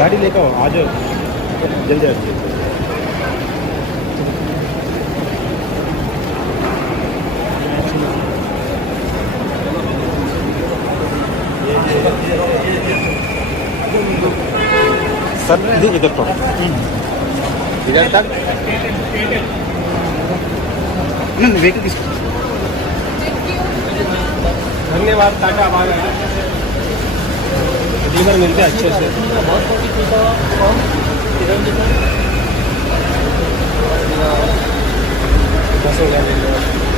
गाड़ी लेकर आओ, आ जाओ जल्दी आ जाइए। सर इधर तो इधर तक नहीं वेट किस धन्यवाद टाटा बाय डीलर मिलते हैं अच्छे से बस हो गया।